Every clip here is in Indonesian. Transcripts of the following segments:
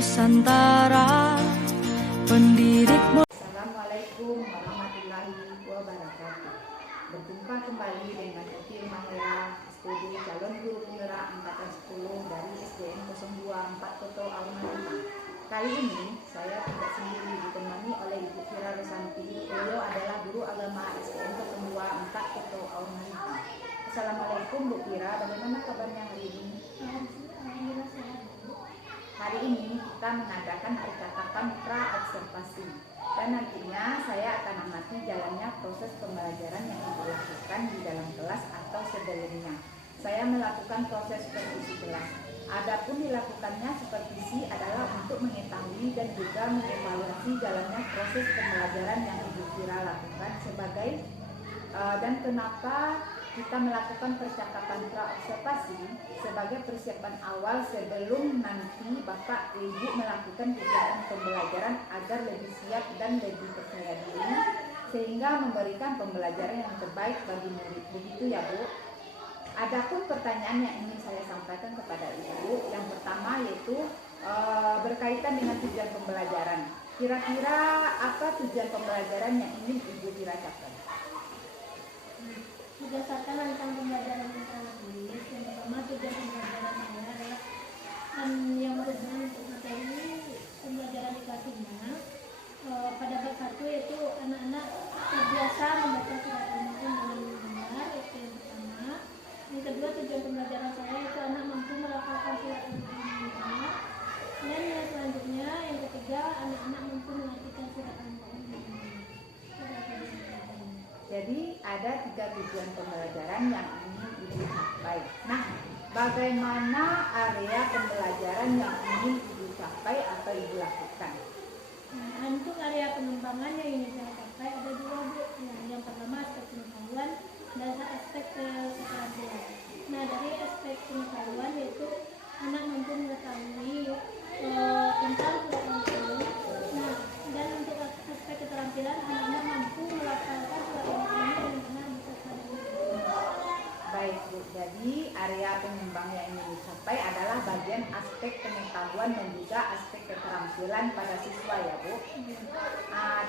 Nusantara, pendidik. Assalamualaikum warahmatullahi wabarakatuh. Berjumpa kembali dengan Uti Mahera, SPD calon guru penggerak angkatan 10 dari SDN 02 4 Toto Almanita. Kali ini saya tidak sendiri, ditemani oleh Ibu Fira Resanti. Beliau adalah guru agama SDN 02 4 Toto Almanita. Assalamualaikum Bu Fira, bagaimana kabarnya hari ini? Hari ini kita mengadakan percakapan pra-observasi dan nantinya saya akan amati jalannya proses pembelajaran yang dilakukan di dalam kelas atau sebelumnya. Saya melakukan proses supervisi kelas. Adapun dilakukannya supervisi adalah untuk mengetahui dan juga mengevaluasi jalannya proses pembelajaran yang Ibu Fira lakukan dan kenapa kita melakukan percakapan pra-observasi sebagai persiapan awal sebelum nanti Bapak Ibu melakukan kegiatan pembelajaran agar lebih siap dan lebih percaya diri sehingga memberikan pembelajaran yang terbaik bagi murid. Begitu ya Bu. Adapun pertanyaan yang ingin saya sampaikan kepada Ibu, yang pertama yaitu berkaitan dengan tujuan pembelajaran. Kira-kira apa tujuan pembelajaran yang ingin Ibu Fira capai? Berdasarkan tentang pembelajaran yang saya tulis, yang pertama tujuan pembelajaran saya adalah yang berhubungan untuk materi pembelajaran di kelas 5 pada bab 1 yaitu anak-anak terbiasa membaca surat Al-Mu'min dengan benar, itu yang pertama. Yang kedua, tujuan pembelajaran saya itu anak mampu melafalkan surat Al-Mu'min dengan benar. Dan yang selanjutnya, yang ketiga, anak-anak mampu mengartikan surat Al-Mu'min dengan benar. Jadi ada 3 tujuan pembelajaran yang ingin Ibu capai. Nah, bagaimana area pembelajaran yang ingin Ibu capai atau Ibu lakukan? Nah, untuk area pengembangan yang ingin saya capai ada 2 Bu. Nah, yang pertama aspek pengetahuan dan aspek keterampilan. Nah, dari aspek pengetahuan yaitu anak mampu mengetahui tentang surat Al-Mu'min. Nah, dan untuk aspek keterampilan anak-anak mampu melafalkan surat Al-Mu'min dengan benar beserta dengan. Baik Bu, jadi area pengembang yang ingin dicapai adalah bagian aspek pengetahuan dan juga aspek keterampilan pada siswa ya Bu.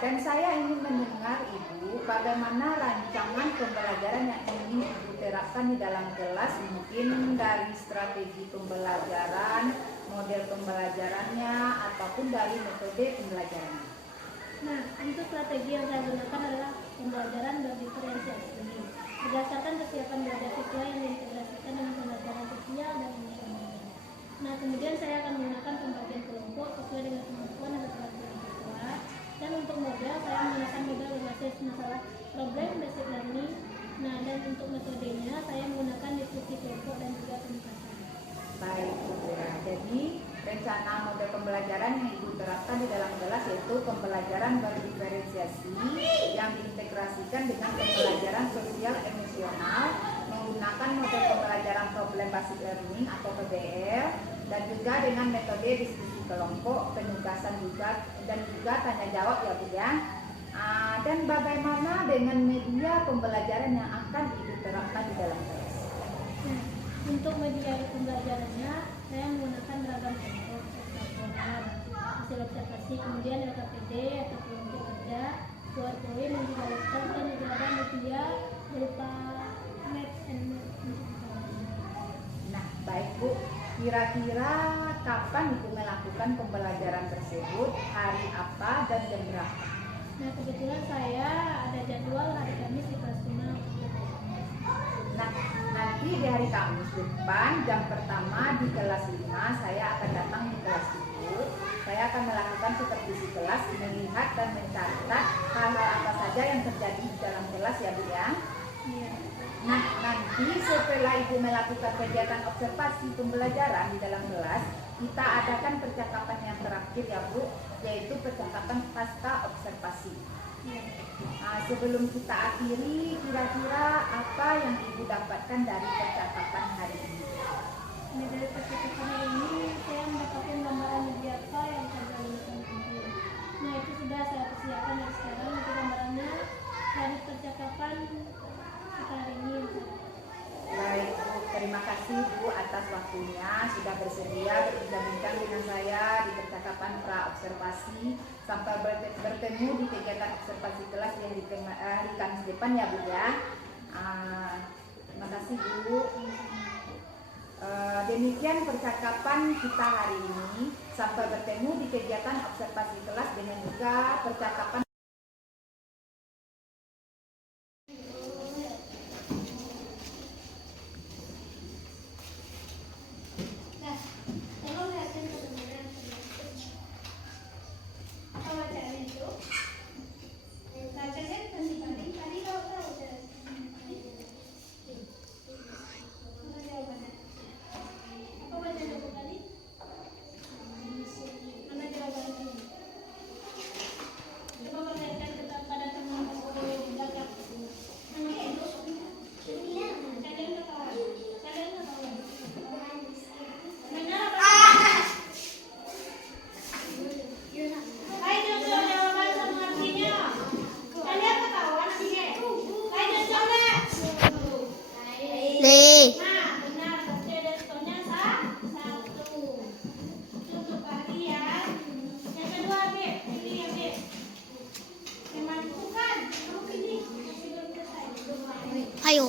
Dan saya ingin mendengar Ibu bagaimana rancangan pembelajaran yang ingin Ibu terapkan di dalam kelas, mungkin dari strategi pembelajaran, model pembelajarannya, ataupun dari metode pembelajarannya. Nah, untuk strategi yang saya gunakan adalah pembelajaran berdiferensiasi berdasarkan kesiapan belajar siswa yang diintegrasikan dengan pembelajaran sosial dan emosional. Nah, kemudian saya akan menggunakan pembagian kelompok sesuai dengan kemampuan dan keterampilan siswa. Dan untuk model, saya menggunakan model berbasis masalah problem basic learning. Nah, dan untuk metodenya, saya menggunakan diskusi kelompok dan juga pementasan. Baik Bu Fira, jadi rencana model pembelajaran yang Ibu terapkan di dalam kelas yaitu pembelajaran berdiferensiasi yang diintegrasikan dengan pembelajaran sosial emosional menggunakan model pembelajaran problem basic learning atau PBL dan juga dengan metode diskusi kelompok, penugasan juga dan juga tanya jawab ya Bu ya. Dan bagaimana dengan media pembelajaran yang akan Ibu terapkan di dalam kelas? Untuk media pembelajarannya, saya menggunakan beragam kelompok, hasil observasi, kemudian LKPD atau kelompok kerja, PowerPoint dan juga laptop, dan juga ada media berupa Maps and Nah, baik Bu, kira-kira kapan Ibu melakukan pembelajaran tersebut, hari apa dan jam berapa? Nah, kebetulan saya ada jadwal hari Kamis di kelas 5. Nah, nanti di hari Kamis depan jam pertama di kelas 5 saya akan datang di kelas itu. Saya akan melakukan supervisi kelas, melihat dan mencatat hal-hal apa saja yang terjadi di dalam kelas ya Bu ya. Iya. Nah, nanti setelah Ibu melakukan kegiatan observasi pembelajaran di dalam kelas, kita adakan percakapan yang terakhir ya Bu, yaitu percakapan pasca observasi. Sebelum kita akhiri, kira-kira apa yang Ibu dapatkan dari percakapan hari ini? Dari percakapan hari ini, saya mendapatkan gambaran media apa yang saya gunakan nanti. Nah, itu sudah saya persiapkan dari sekarang. Itu gambarannya dari percakapan kita hari ini. Baik Bu, terima kasih Bu atas waktunya sudah bersedia berbincang-bincang dengan saya di percakapan observasi sampai bertemu di kegiatan observasi kelas yang di Kamis depan ya Bu ya. Terima kasih Bu. Demikian percakapan kita hari ini. Sampai bertemu di kegiatan observasi kelas dengan juga percakapan. Ayo.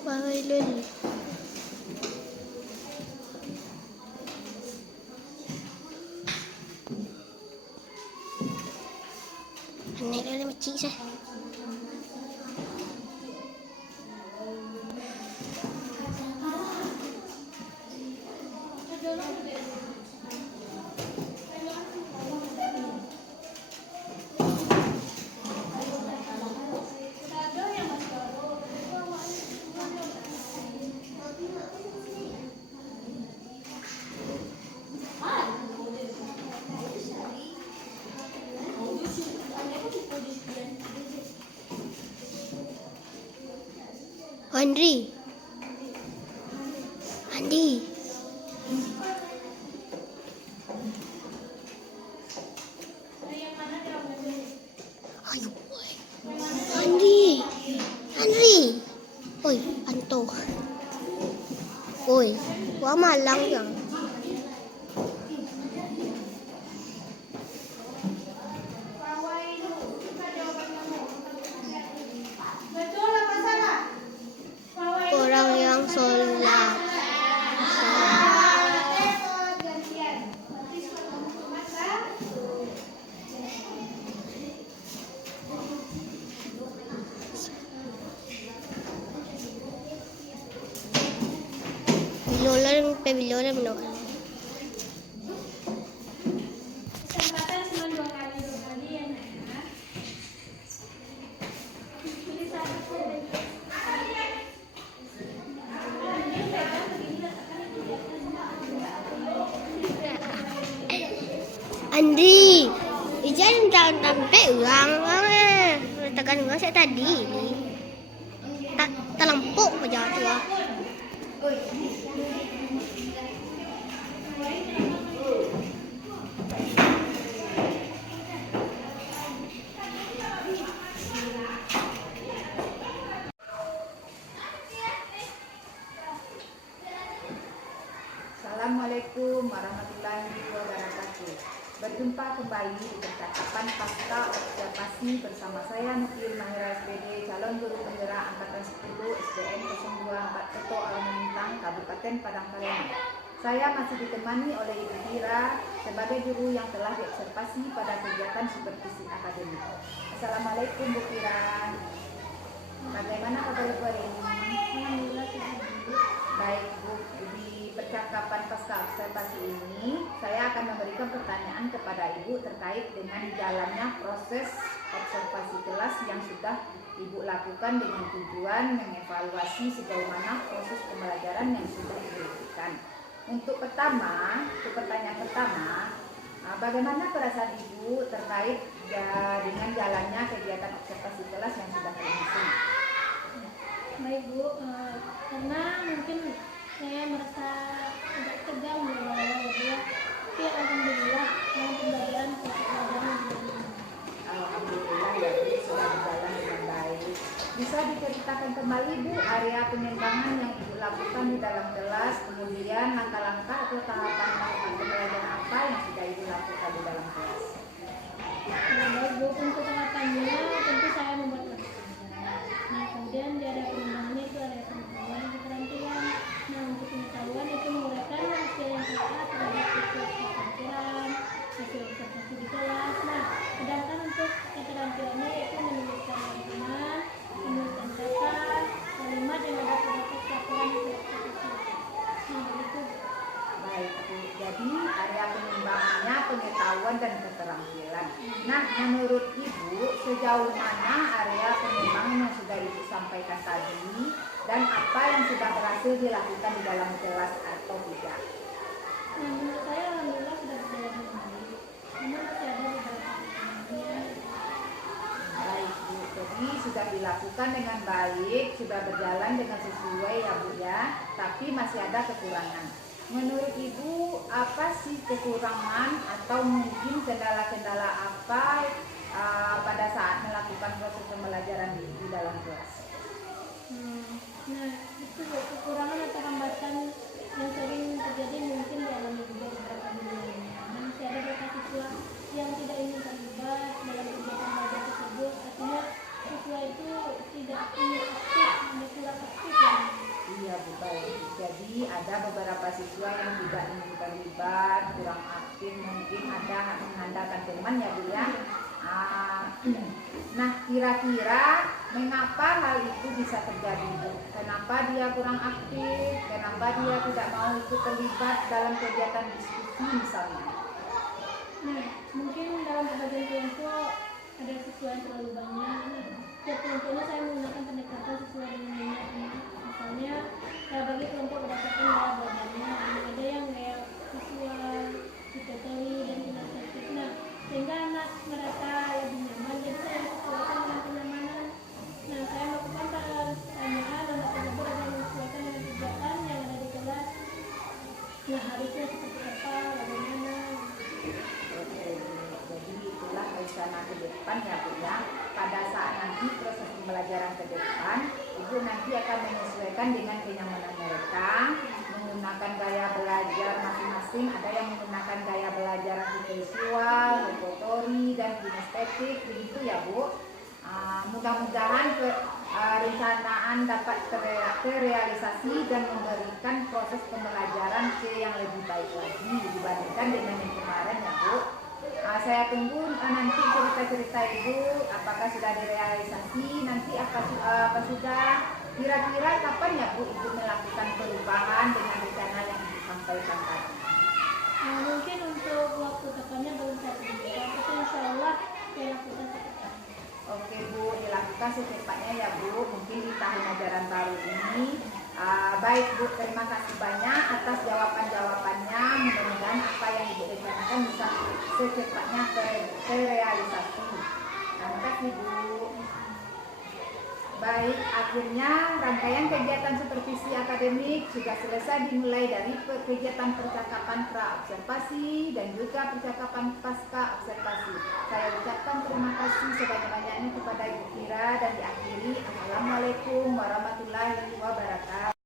Fawailun. Naik dalam macik saya. Andri. Andi. Ayo. Andi. Andri. Oi, Anto. Oi, wah malang yang. Orang yang sholat. Bilola no. Kesempatan cuma 2 kali ya nak. Pilih satu. Andri, Ijan jangan sampai ulang tekan ulang saya tadi. Tak lempuk aja tua. Assalamualaikum warahmatullahi wabarakatuh. Berjumpa kembali di percakapan pasca observasi bersama saya Nuklir Mahira SPD, calon guru penggerak angkatan 10 SDN 024 Keto Alumintang, Kabupaten Padang Pariaman. Saya masih ditemani oleh Ibu Fira sebagai guru yang telah diobservasi pada kegiatan supervisi akademik. Assalamualaikum Bu Fira. Bagaimana kabar Ibu hari ini? Baik Bu, di percakapan pasca observasi ini saya akan memberikan pertanyaan kepada Ibu terkait dengan jalannya proses observasi kelas yang sudah Ibu lakukan dengan tujuan mengevaluasi sejauh mana proses pembelajaran yang sudah dilakukan. Untuk pertanyaan pertama, bagaimana perasaan Ibu terkait dengan jalannya kegiatan observasi kelas yang sudah berlangsung? Baik Bu, karena mungkin saya merasa agak tegang di awal-awal ya, tapi alhamdulillah dalam pembelajaran pelajaran Alhamdulillah ya Bu, sudah berjalan dengan baik. Bisa diceritakan kembali Bu area pengembangan yang Ibu lakukan di dalam kelas, kemudian langkah-langkah atau tahapan pembelajaran apa yang sudah Ibu lakukan di dalam kelas? Baik Bu, untuk tahapannya tentu saya membuat laporan. Nah kemudian di area pengembangannya itu area pengetahuan dan keterampilan. Nah untuk pengetahuan itu menguraikan hasil yang tepat terhadap keterampilan, hasil observasi di kelas. Nah sedangkan untuk keterampilannya yaitu menuliskan halaman, menuliskan kata, kalimat yang ada pada teks laporan itu. Nah begitu. Baik Bu, jadi area pengembangannya pengetahuan dan keterampilan. Nah, menurut Ibu sejauh mana area pengembangan yang sudah Ibu sampaikan tadi dan apa yang sudah berhasil dilakukan di dalam kelas atau tidak? Nah menurut saya alhamdulillah sudah berjalan dengan baik. Namun masih ada beberapa kekurangannya. Baik Bu, jadi sudah dilakukan dengan baik, sudah berjalan dengan sesuai ya Bu ya, tapi masih ada kekurangan. Menurut Ibu, apa sih kekurangan atau mungkin kendala-kendala apa pada saat melakukan proses pembelajaran di dalam kelas? Nah itu kekurangan atau hambatan yang sering terjadi mungkin dialami juga beberapa guru lainnya. Dan masih ada beberapa siswa yang tidak ingin terlibat dalam kegiatan belajar tersebut. Artinya siswa itu tidak ingin aktif, kurang aktif ya. Iya Bu, baik. Jadi ada beberapa siswa yang tidak ingin terlibat, kurang aktif, mungkin ada mengandalkan teman ya Bu ya. Nah kira-kira mengapa hal itu bisa terjadi Bu? Kenapa dia kurang aktif? Kenapa dia tidak mau ikut terlibat dalam kegiatan diskusi misalnya? Nah mungkin dalam pembagian kelompok ada siswa yang terlalu banyak. Nah setiap kelompoknya saya menggunakan pendekatan sesuai dengan minatnya. Misalnya saya bagi kelompok berdasarkan gaya belajarnya. Ada yang gaya visual, dipeteli dan kinestetik. Nah sehingga anak mereka lebih nyaman. Jadi saya sesuaikan dengan kenyamanan. Nah saya melakukan pertanyaan anak tersebut agar menyesuaikan dengan kegiatan yang ada di kelas. Nah harusnya seperti apa, bagaimana. Oke, jadi itulah rencana ke depan ya Bu ya. Pada saat nanti proses pembelajaran ke depan, Ibu nanti akan menyesuaikan dengan kenyamanan mereka, menggunakan gaya belajar masing-masing. Ada yang menggunakan gaya belajar visual, motori, dan kinestetik, begitu ya Bu. Mudah-mudahan rencanaan dapat terrealisasi dan memberikan proses pembelajaran yang lebih baik lagi dibandingkan dengan yang kemarin ya Bu. Saya tunggu nanti cerita-cerita Ibu apakah sudah direalisasi, nanti apa sudah, kira-kira kapan ya Bu Ibu melakukan perubahan dengan rencana yang Ibu sampaikan tadi? Nah, mungkin untuk waktu tepatnya belum saya tentukan, tapi insya Allah saya lakukan secepatnya. Oke Bu, dilakukan secepatnya ya Bu, mungkin di tahun ajaran baru ini. Baik Bu, terima kasih banyak atas jawaban-jawabannya. Mudah-mudahan apa yang Ibu rencanakan bisa secepatnya terrealisasi. Terima kasih Bu. Baik, akhirnya rangkaian kegiatan supervisi akademik sudah selesai, dimulai dari kegiatan percakapan pra-observasi dan juga percakapan pasca observasi. Saya ucapkan terima kasih sebanyak-banyaknya kepada Ibu Kira dan diakhiri Assalamualaikum warahmatullahi wabarakatuh.